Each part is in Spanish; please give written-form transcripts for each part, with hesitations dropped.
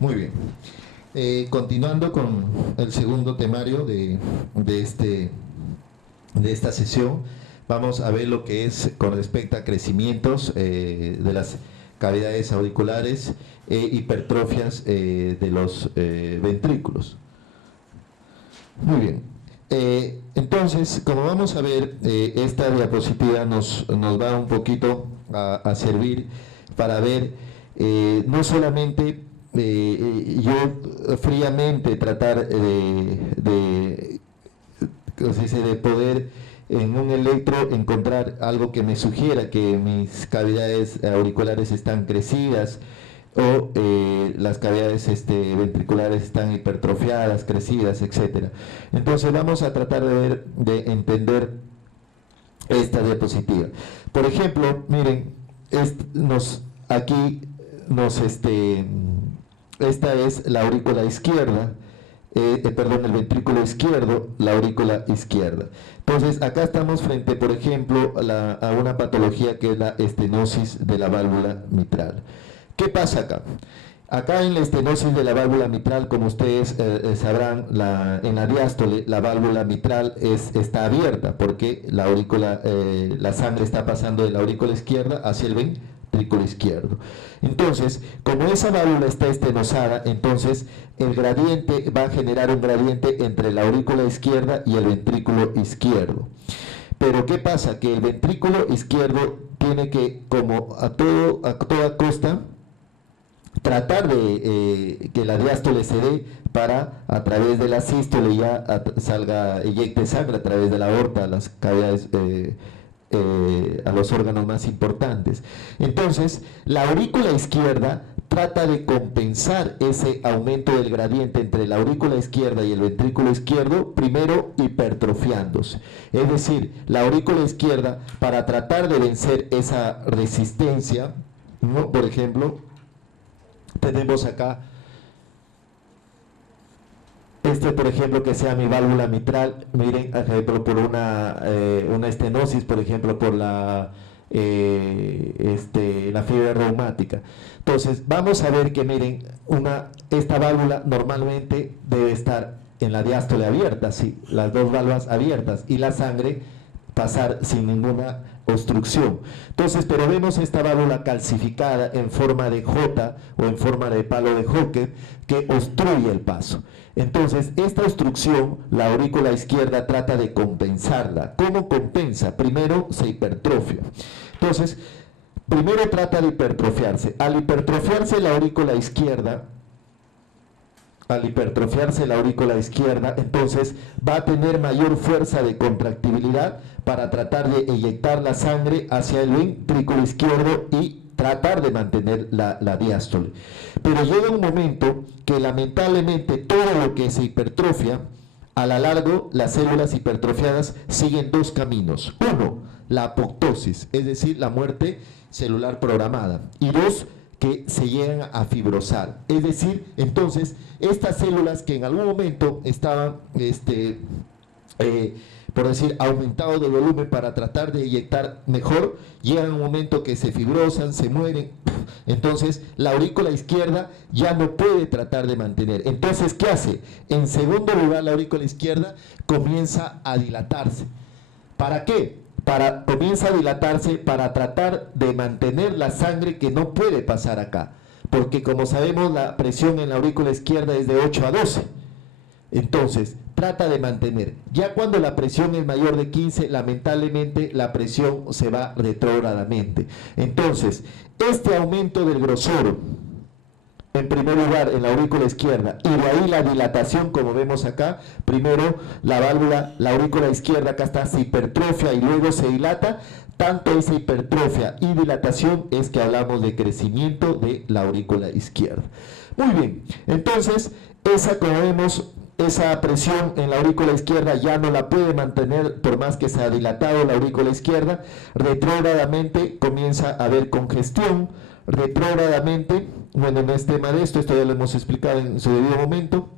Muy bien. Continuando con el segundo temario de esta sesión, vamos a ver lo que es con respecto a crecimientos de las cavidades auriculares e hipertrofias de los ventrículos. Muy bien. Entonces, como vamos a ver, esta diapositiva nos va un poquito a servir para ver no solamente yo fríamente tratar de poder en un electro encontrar algo que me sugiera que mis cavidades auriculares están crecidas o las cavidades ventriculares están hipertrofiadas, crecidas, etcétera. Entonces vamos a tratar de entender esta diapositiva. Por ejemplo, miren, esta es la aurícula izquierda, perdón, el ventrículo izquierdo, la aurícula izquierda. Entonces, acá estamos frente, por ejemplo, a una patología que es la estenosis de la válvula mitral. ¿Qué pasa acá? Acá en la estenosis de la válvula mitral, como ustedes sabrán, en la diástole la válvula mitral está abierta porque la sangre está pasando de la aurícula izquierda hacia el ventrículo izquierdo. Entonces, como esa válvula está estenosada, entonces el gradiente va a generar un gradiente entre la aurícula izquierda y el ventrículo izquierdo. Pero ¿qué pasa? Que el ventrículo izquierdo tiene que, como a toda costa, tratar de que la diástole se dé para, a través de la sístole, ya eyecte sangre a través de la aorta a las cavidades, a los órganos más importantes. Entonces, la aurícula izquierda trata de compensar ese aumento del gradiente entre la aurícula izquierda y el ventrículo izquierdo, primero hipertrofiándose. Es decir, la aurícula izquierda, para tratar de vencer esa resistencia, ¿no? Por ejemplo, tenemos acá por ejemplo, que sea mi válvula mitral, miren, ejemplo, por una estenosis, por ejemplo, por la fiebre reumática. Entonces, vamos a ver que, miren, esta válvula normalmente debe estar en la diástole abierta, sí, las dos válvulas abiertas, y la sangre pasar sin ninguna obstrucción. Entonces, pero vemos esta válvula calcificada en forma de J o en forma de palo de hockey que obstruye el paso. Entonces, esta obstrucción, la aurícula izquierda trata de compensarla. ¿Cómo compensa? Primero se hipertrofia. Entonces, primero trata de hipertrofiarse. Al hipertrofiarse la aurícula izquierda, entonces va a tener mayor fuerza de contractibilidad para tratar de eyectar la sangre hacia el ventrículo izquierdo y tratar de mantener la diástole. Pero llega un momento que lamentablemente todo lo que se hipertrofia, a la larga las células hipertrofiadas siguen dos caminos. Uno, la apoptosis, es decir, la muerte celular programada. Y dos, que se llegan a fibrosar. Es decir, entonces, estas células que en algún momento estaban, por decir, aumentados de volumen para tratar de eyectar mejor, llegan a un momento que se fibrosan, se mueren. Entonces, la aurícula izquierda ya no puede tratar de mantener. Entonces, ¿qué hace? En segundo lugar, la aurícula izquierda comienza a dilatarse. ¿Para qué? Comienza a dilatarse para tratar de mantener la sangre que no puede pasar acá, porque como sabemos la presión en la aurícula izquierda es de 8 a 12, entonces trata de mantener. Ya cuando la presión es mayor de 15, lamentablemente la presión se va retrógradamente. Entonces, este aumento del grosor, en primer lugar en la aurícula izquierda, y de ahí la dilatación, como vemos acá, primero la aurícula izquierda acá está, se hipertrofia y luego se dilata. Tanto esa hipertrofia y dilatación es que hablamos de crecimiento de la aurícula izquierda. Muy bien, entonces como vemos, esa presión en la aurícula izquierda ya no la puede mantener por más que se ha dilatado la aurícula izquierda. Retrógradamente comienza a haber congestión. Retrógradamente, bueno, no es tema de esto ya lo hemos explicado en su debido momento.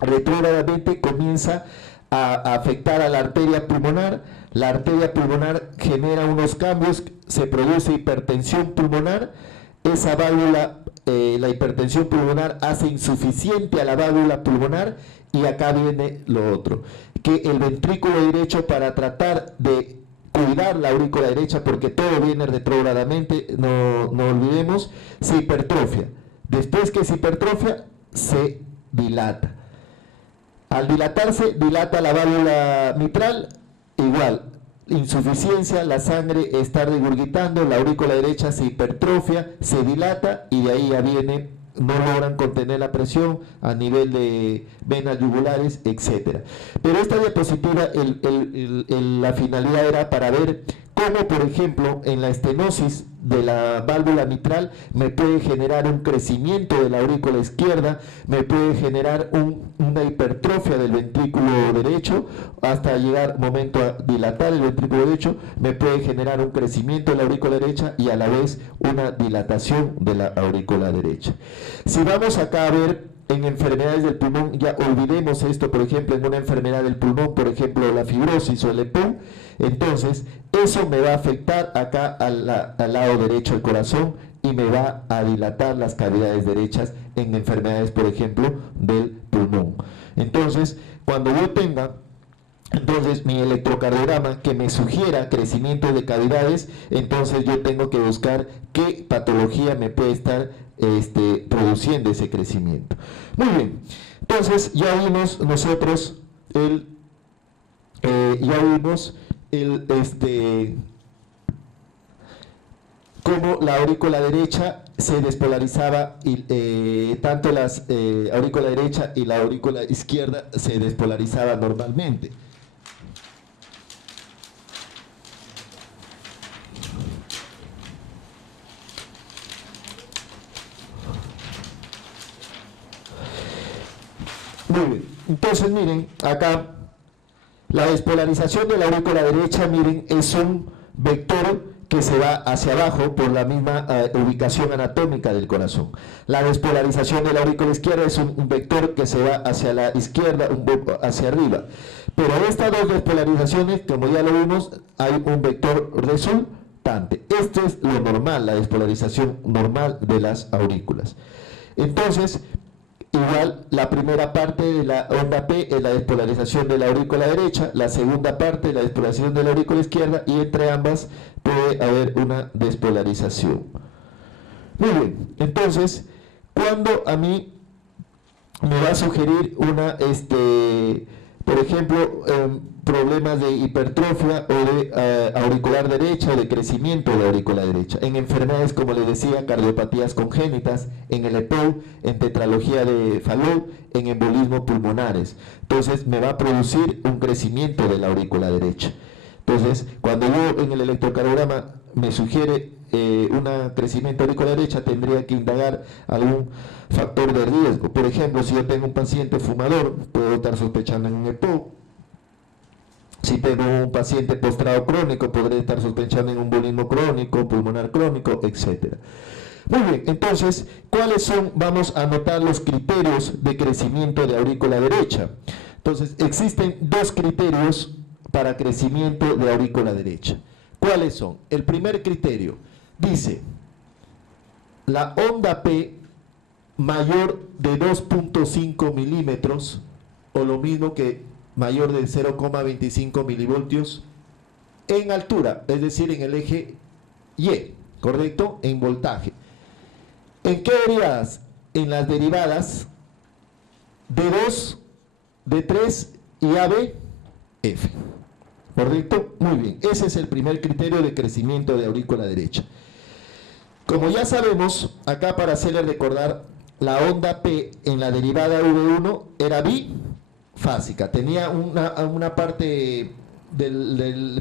Retrógradamente comienza a afectar a la arteria pulmonar. La arteria pulmonar genera unos cambios, se produce hipertensión pulmonar, esa válvula, la hipertensión pulmonar hace insuficiente a la válvula pulmonar, y acá viene lo otro, que el ventrículo derecho, para tratar de cuidar la aurícula derecha, porque todo viene retrógradamente, no olvidemos, se hipertrofia. Después que se hipertrofia, se dilata. Al dilatarse, dilata la válvula mitral, igual, insuficiencia, la sangre está regurgitando, la aurícula derecha se hipertrofia, se dilata, y de ahí ya viene, no logran contener la presión a nivel de venas yugulares, etcétera. Pero esta diapositiva, la finalidad era para ver cómo, por ejemplo, en la estenosis de la válvula mitral me puede generar un crecimiento de la aurícula izquierda, me puede generar una hipertrofia del ventrículo derecho, hasta llegar momento a dilatar el ventrículo derecho, me puede generar un crecimiento de la aurícula derecha y a la vez una dilatación de la aurícula derecha. Si vamos acá a ver en enfermedades del pulmón, ya olvidemos esto, por ejemplo, en una enfermedad del pulmón, por ejemplo, la fibrosis o el EPOC, entonces eso me va a afectar acá al lado derecho del corazón y me va a dilatar las cavidades derechas en enfermedades, por ejemplo, del pulmón. Entonces, cuando yo tenga mi electrocardiograma que me sugiera crecimiento de cavidades, entonces yo tengo que buscar qué patología me puede estar produciendo ese crecimiento. Muy bien, entonces ya vimos nosotros cómo la aurícula derecha se despolarizaba, y tanto la aurícula derecha y la aurícula izquierda se despolarizaban normalmente. Muy bien, entonces miren, acá la despolarización de la aurícula derecha, miren, es un vector que se va hacia abajo por la misma ubicación anatómica del corazón. La despolarización de la aurícula izquierda es un vector que se va hacia la izquierda, un poco hacia arriba. Pero estas dos despolarizaciones, como ya lo vimos, hay un vector resultante. Esto es lo normal, la despolarización normal de las aurículas. Entonces, igual, la primera parte de la onda P es la despolarización de la aurícula derecha, la segunda parte es la despolarización de la aurícula izquierda, y entre ambas puede haber una despolarización. Muy bien, entonces, cuando a mí me va a sugerir por ejemplo, problemas de hipertrofia o de auricular derecha o de crecimiento de aurícula derecha, en enfermedades como les decía, cardiopatías congénitas, en el EPOC, en tetralogía de Fallot, en embolismo pulmonares, entonces me va a producir un crecimiento de la aurícula derecha. Entonces, cuando yo en el electrocardiograma me sugiere un crecimiento de aurícula derecha, tendría que indagar algún factor de riesgo. Por ejemplo, si yo tengo un paciente fumador, puedo estar sospechando en un EPOC. Si tengo un paciente postrado crónico, podré estar sospechando en un embolismo crónico, pulmonar crónico, etc. Muy bien, entonces, ¿cuáles son? Vamos a anotar los criterios de crecimiento de aurícula derecha. Entonces, existen dos criterios para crecimiento de aurícula derecha. ¿Cuáles son? El primer criterio dice: la onda P mayor de 2.5 milímetros, o lo mismo que mayor de 0,25 milivoltios en altura, es decir, en el eje Y, ¿correcto? En voltaje. ¿En qué derivadas? En las derivadas D2, D3 y ABF. ¿Correcto? Muy bien, ese es el primer criterio de crecimiento de aurícula derecha. Como ya sabemos, acá para hacerle recordar, la onda P en la derivada V1 era bifásica, tenía una parte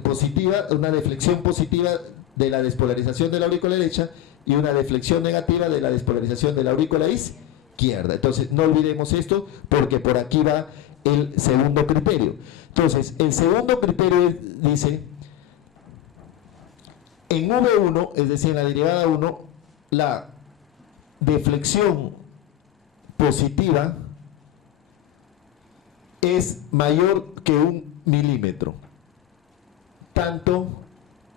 positiva, una deflexión positiva de la despolarización de la aurícula derecha y una deflexión negativa de la despolarización de la aurícula izquierda. Entonces, no olvidemos esto, porque por aquí va el segundo criterio. Entonces, el segundo criterio dice: en V1, es decir, en la derivada 1, la deflexión positiva es mayor que 1 milímetro, tanto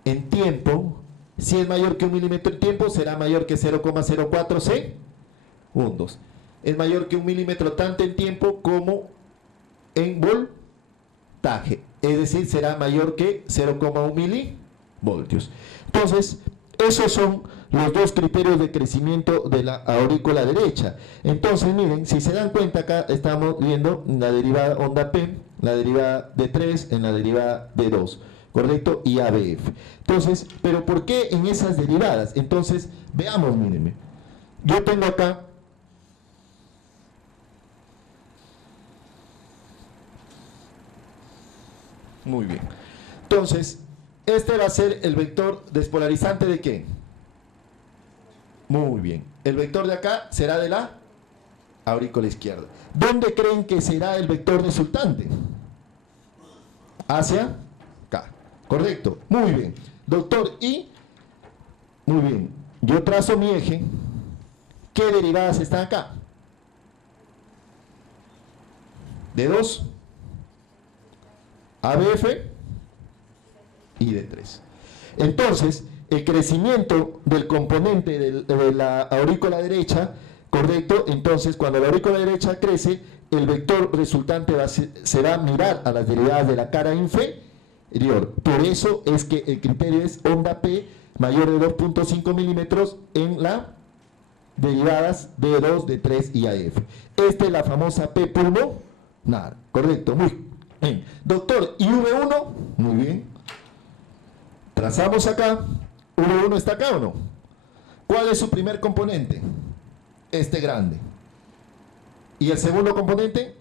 en tiempo Si es mayor que 1 milímetro en tiempo, será mayor que 0,04 segundos. Es mayor que 1 milímetro tanto en tiempo como en voltaje. Es decir, será mayor que 0,1 milivoltios. Entonces, esos son los dos criterios de crecimiento de la aurícula derecha. Entonces, miren, si se dan cuenta, acá estamos viendo la derivada onda P, la derivada de 3 en la derivada de 2, ¿correcto? Y ABF. Entonces, ¿pero por qué en esas derivadas? Entonces, veamos, mírenme. Yo tengo acá muy bien. Entonces, este va a ser el vector despolarizante ¿de qué? Muy bien. El vector de acá será de la aurícula izquierda. ¿Dónde creen que será el vector resultante? Hacia acá. Correcto. Muy bien. Doctor, y muy bien. Yo trazo mi eje. ¿Qué derivadas están acá? De 2, ABF y de 3. Entonces, el crecimiento del componente de la aurícula derecha, correcto, entonces cuando la aurícula derecha crece, el vector resultante se va a mirar a las derivadas de la cara inferior. Por eso es que el criterio es onda P mayor de 2.5 milímetros en las derivadas de 2, de 3 y AF. Esta es la famosa P pulmonar, correcto, muy bien. Doctor, ¿y V1? Muy bien. Trazamos acá. ¿V1 está acá o no? ¿Cuál es su primer componente? Este grande. ¿Y el segundo componente?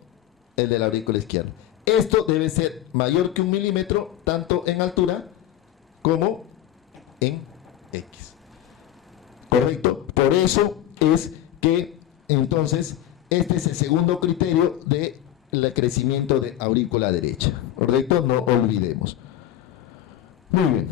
El de la aurícula izquierda. Esto debe ser mayor que 1 milímetro, tanto en altura como en X. ¿Correcto? Por eso es que, entonces, este es el segundo criterio de el crecimiento de aurícula derecha. ¿Correcto? No olvidemos. Muy bien.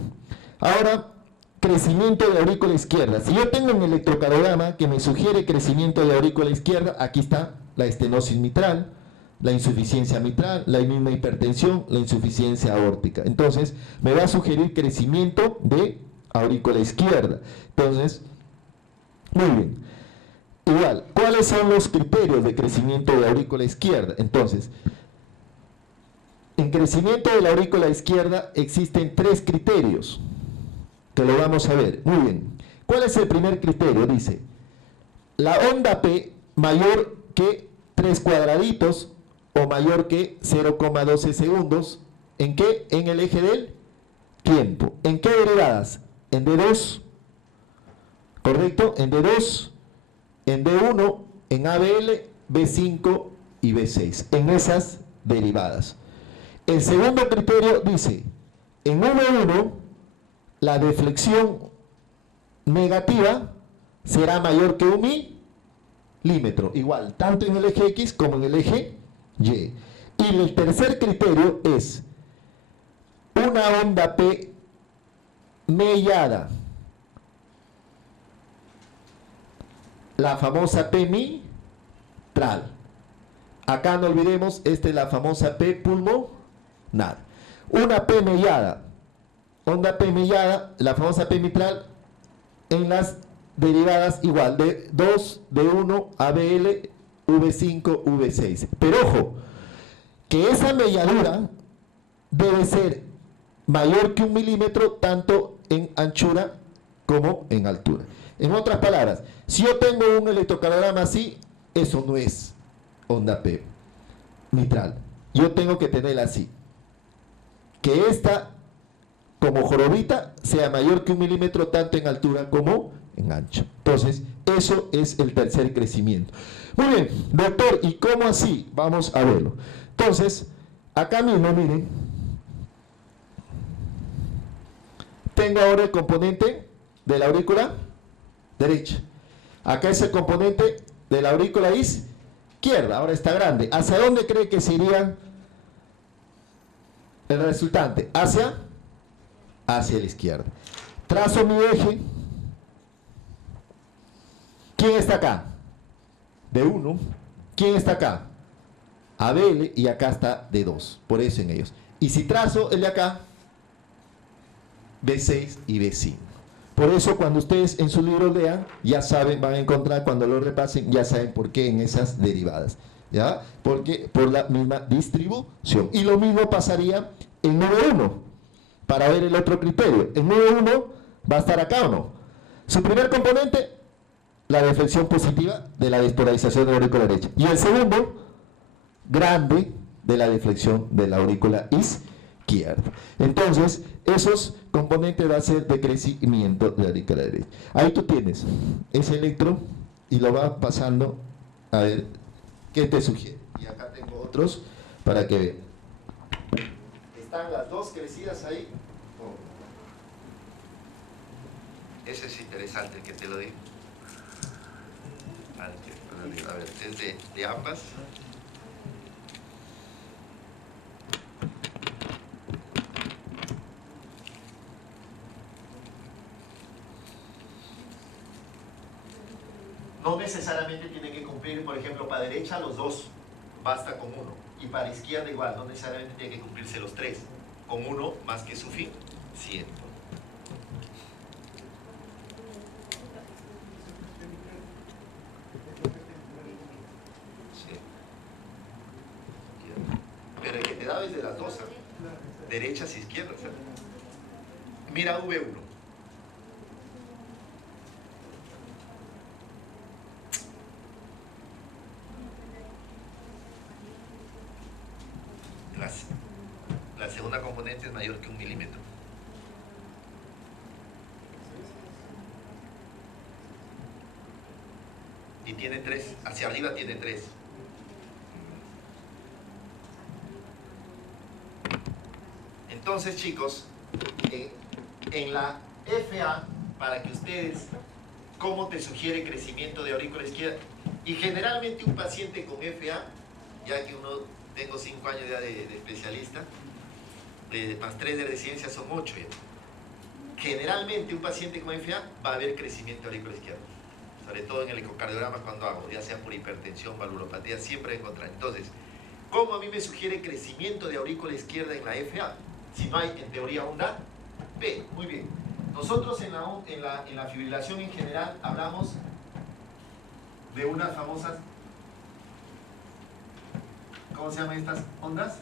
Ahora, crecimiento de aurícula izquierda. Si yo tengo un electrocardiograma que me sugiere crecimiento de aurícula izquierda, aquí está la estenosis mitral, la insuficiencia mitral, la misma hipertensión, la insuficiencia aórtica. Entonces, me va a sugerir crecimiento de aurícula izquierda. Entonces, muy bien. Igual, ¿cuáles son los criterios de crecimiento de aurícula izquierda? Entonces, en crecimiento de la aurícula izquierda existen 3 criterios, que lo vamos a ver. Muy bien. ¿Cuál es el primer criterio? Dice, la onda P mayor que 3 cuadraditos o mayor que 0,12 segundos. ¿En qué? En el eje del tiempo. ¿En qué derivadas? En D2, ¿correcto? En D2, en D1, en ABL, B5 y B6. En esas derivadas. El segundo criterio dice, en V1, la deflexión negativa será mayor que 1 milímetro, igual, tanto en el eje X como en el eje Y. Y el tercer criterio es una onda P mellada, la famosa P mitral. Acá no olvidemos, esta es la famosa P pulmonar. Una P mellada, onda P mellada, la famosa P mitral, en las derivadas igual, de 2, de 1, ABL, V5, V6. Pero ojo, que esa melladura debe ser mayor que 1 milímetro, tanto en anchura como en altura. En otras palabras, si yo tengo un electrocardiograma así, eso no es onda P mitral. Yo tengo que tenerla así. Que esta, como jorobita, sea mayor que 1 milímetro, tanto en altura como en ancho. Entonces, eso es el tercer crecimiento. Muy bien, doctor, ¿y cómo así? Vamos a verlo. Entonces, acá mismo, miren, tengo ahora el componente de la aurícula derecha. Acá es el componente de la aurícula izquierda. Ahora está grande. ¿Hacia dónde cree que se iría el resultante? Hacia la izquierda. Trazo mi eje. ¿Quién está acá? D1. ¿Quién está acá? ABL, y acá está D2. Por eso en ellos. Y si trazo el de acá, B6 y B5. Por eso cuando ustedes en sus libros lean, ya saben, van a encontrar, cuando lo repasen, ya saben por qué en esas derivadas, ¿ya? Porque por la misma distribución. Y lo mismo pasaría en 9.1, para ver el otro criterio. En 9.1 va a estar acá o no. Su primer componente, la deflexión positiva de la despolarización de la aurícula derecha. Y el segundo, grande, de la deflexión de la aurícula izquierda. Entonces, esos componentes van a ser de crecimiento de la aurícula derecha. Ahí tú tienes ese electro y lo vas pasando a ver qué te sugiere. Y acá tengo otros para que vean. Están las dos crecidas ahí. Oh. Ese es interesante que te lo digo. A ver, es de ambas. No necesariamente tiene que cumplir, por ejemplo, para derecha los dos, basta con uno. Y para izquierda igual, no necesariamente tiene que cumplirse los tres. Con uno más que suficiente. Sí. Pero el que te da es de las dos, ¿eh? Derechas y izquierdas, ¿eh? Mira V1. La segunda componente es mayor que 1 milímetro. Y tiene 3, hacia arriba tiene 3. Entonces, chicos, en la FA, para que ustedes, ¿cómo te sugiere crecimiento de aurícula izquierda? Y generalmente un paciente con FA, ya que tengo 5 años ya de especialista, más 3 de residencia son 8 ya. Generalmente un paciente con FA va a haber crecimiento de aurícula izquierda, sobre todo en el ecocardiograma cuando hago, ya sea por hipertensión, valvulopatía, siempre voy a encontrar. Entonces, ¿cómo a mí me sugiere crecimiento de aurícula izquierda en la FA? Si no hay, en teoría, onda P. Muy bien. Nosotros en la fibrilación en general hablamos de unas famosas, ¿cómo se llaman estas ondas?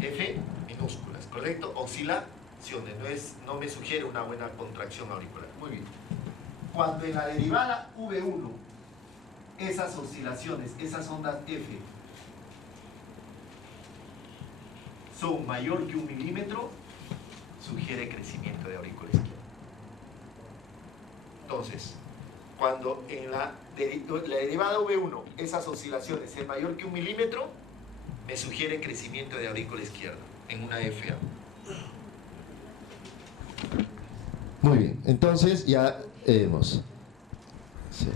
F minúsculas, ¿correcto? Oscilaciones, no me sugiere una buena contracción auricular. Muy bien. Cuando en la derivada V1, esas oscilaciones, esas ondas F, son mayor que 1 milímetro, sugiere crecimiento de aurícula izquierda. Entonces, cuando en la derivada V1 esas oscilaciones es mayor que 1 milímetro, me sugiere crecimiento de aurícula izquierda en una FA. Muy bien, entonces ya vemos. Sí.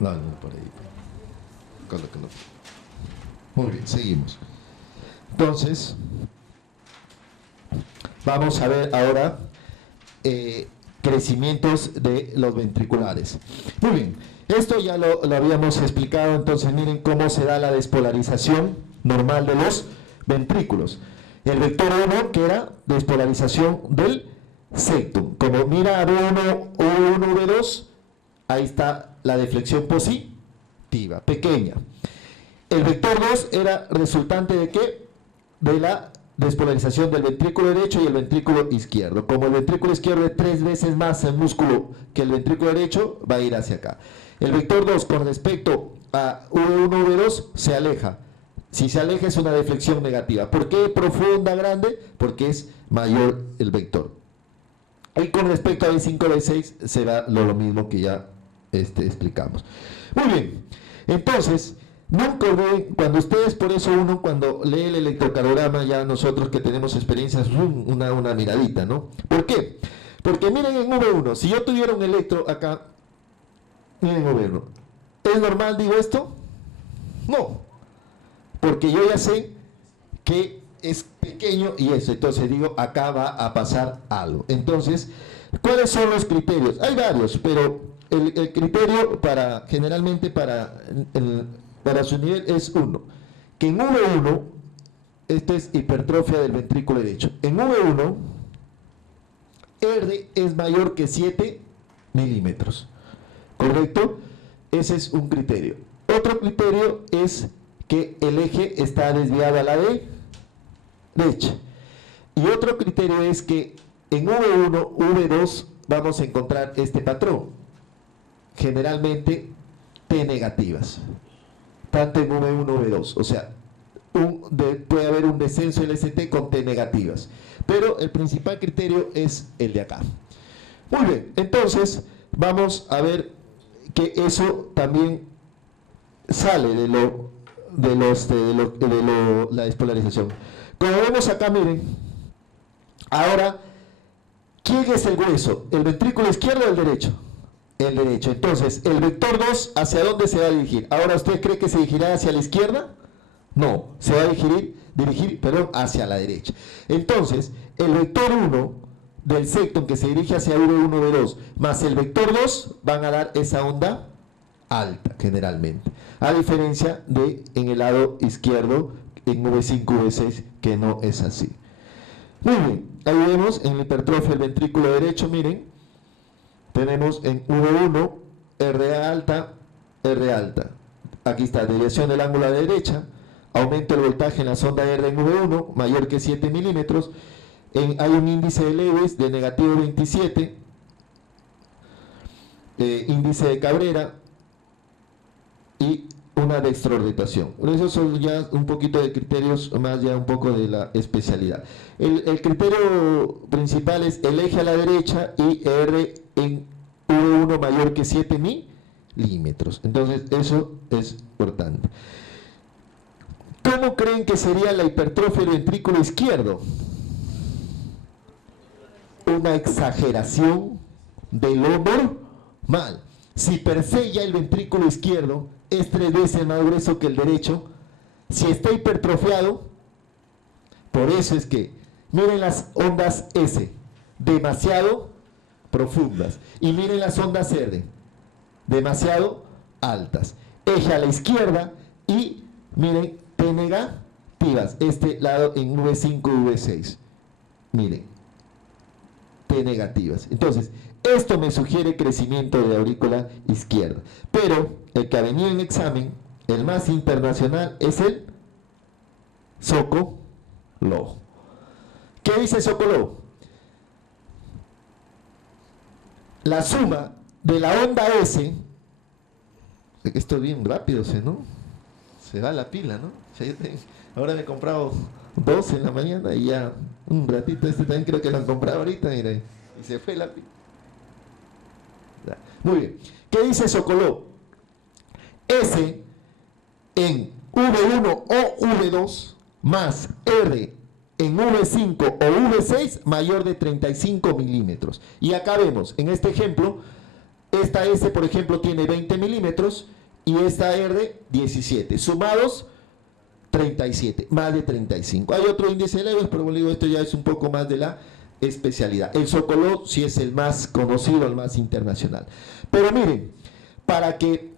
No, por ahí. Colócalo. Muy bien, seguimos. Entonces, vamos a ver ahora crecimientos de los ventriculares. Muy bien, esto ya lo habíamos explicado, entonces miren cómo se da la despolarización normal de los ventrículos. El vector 1, que era despolarización del septum. Como mira V1, V1, V2, ahí está la deflexión positiva, pequeña. El vector 2 era resultante de ¿qué? De la despolarización del ventrículo derecho y el ventrículo izquierdo. Como el ventrículo izquierdo es 3 veces más el músculo que el ventrículo derecho, va a ir hacia acá. El vector 2 con respecto a V1, V2 se aleja. Si se aleja es una deflexión negativa. ¿Por qué profunda, grande? Porque es mayor el vector. Y con respecto a V5, V6 será lo mismo que ya explicamos. Muy bien, entonces nunca olviden, cuando ustedes, por eso uno cuando lee el electrocardiograma, ya nosotros que tenemos experiencias, una miradita, ¿no? ¿Por qué? Porque miren en V1, si yo tuviera un electro acá, miren V1, ¿es normal, digo esto? No, porque yo ya sé que es pequeño y eso, entonces digo, acá va a pasar algo. Entonces, ¿cuáles son los criterios? Hay varios, pero el criterio generalmente para su nivel es uno, que en V1, esto es hipertrofia del ventrículo derecho, en V1, R es mayor que 7 milímetros, ¿correcto? Ese es un criterio. Otro criterio es que el eje está desviado a la derecha. Y otro criterio es que en V1, V2 vamos a encontrar este patrón. Generalmente T negativas. Tanto en V1, V2. O sea, puede haber un descenso LST con T negativas. Pero el principal criterio es el de acá. Muy bien, entonces vamos a ver que eso también sale de la despolarización. Como vemos acá, miren, ahora, ¿quién es el grueso? ¿El ventrículo izquierdo o el derecho? El derecho. Entonces, el vector 2, ¿hacia dónde se va a dirigir? Ahora, ¿usted cree que se dirigirá hacia la izquierda? No, se va a dirigir hacia la derecha. Entonces, el vector 1 del secton que se dirige hacia V1, V2, más el vector 2, van a dar esa onda alta, generalmente. A diferencia de en el lado izquierdo, en V5, V6, que no es así. Muy bien, ahí vemos en la hipertrofia del ventrículo derecho, miren, tenemos en V1, R alta, R alta. Aquí está, desviación del ángulo a la derecha, aumento del voltaje en la sonda R en V1, mayor que 7 milímetros, hay un índice de Lewis de negativo 27, índice de Cabrera y una dextrorotación. Esos son ya un poquito de criterios, más ya un poco de la especialidad. El criterio principal es el eje a la derecha y R en V1 mayor que 7 milímetros. Entonces eso es importante. ¿Cómo creen que sería la hipertrofia del ventrículo izquierdo? Una exageración de lo normal. Si per se ya el ventrículo izquierdo es 3 veces más grueso que el derecho, si está hipertrofiado, por eso es que, miren las ondas S, demasiado profundas, y miren las ondas R, demasiado altas. Eje a la izquierda y miren T negativas, este lado en V5, V6, miren, T negativas. Entonces, esto me sugiere crecimiento de la aurícula izquierda. Pero el que ha venido en examen, el más internacional, es el Sokolov. ¿Qué dice Sokolov? La suma de la onda S, esto es bien rápido, ¿no? Se va la pila, ¿no? Ahora me he comprado 2 en la mañana y ya un ratito, este también creo que lo han comprado ahorita, mira, y se fue la pila. Muy bien. ¿Qué dice Sokolov? S en V1 o V2 más R en V5 o V6 mayor de 35 milímetros. Y acá vemos, en este ejemplo, esta S, por ejemplo, tiene 20 milímetros y esta R 17. Sumados, 37, más de 35. Hay otro índice de Lewis, pero como digo, esto ya es un poco más de la especialidad. El Sokolov sí es el más conocido, el más internacional. Pero miren, para que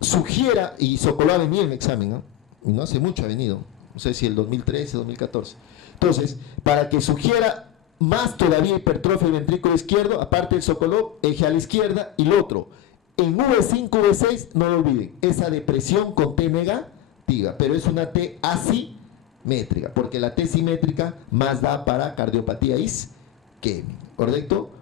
sugiera, y Sokolov ha venido en examen, ¿no? No hace mucho ha venido, no sé si el 2013, 2014. Entonces, para que sugiera más todavía hipertrofia del ventrículo izquierdo, aparte del Sokolov, eje a la izquierda y lo otro. En V5, V6, no lo olviden, esa depresión con T negativa, pero es una T asimétrica, porque la T simétrica más da para cardiopatía isquémica, ¿correcto?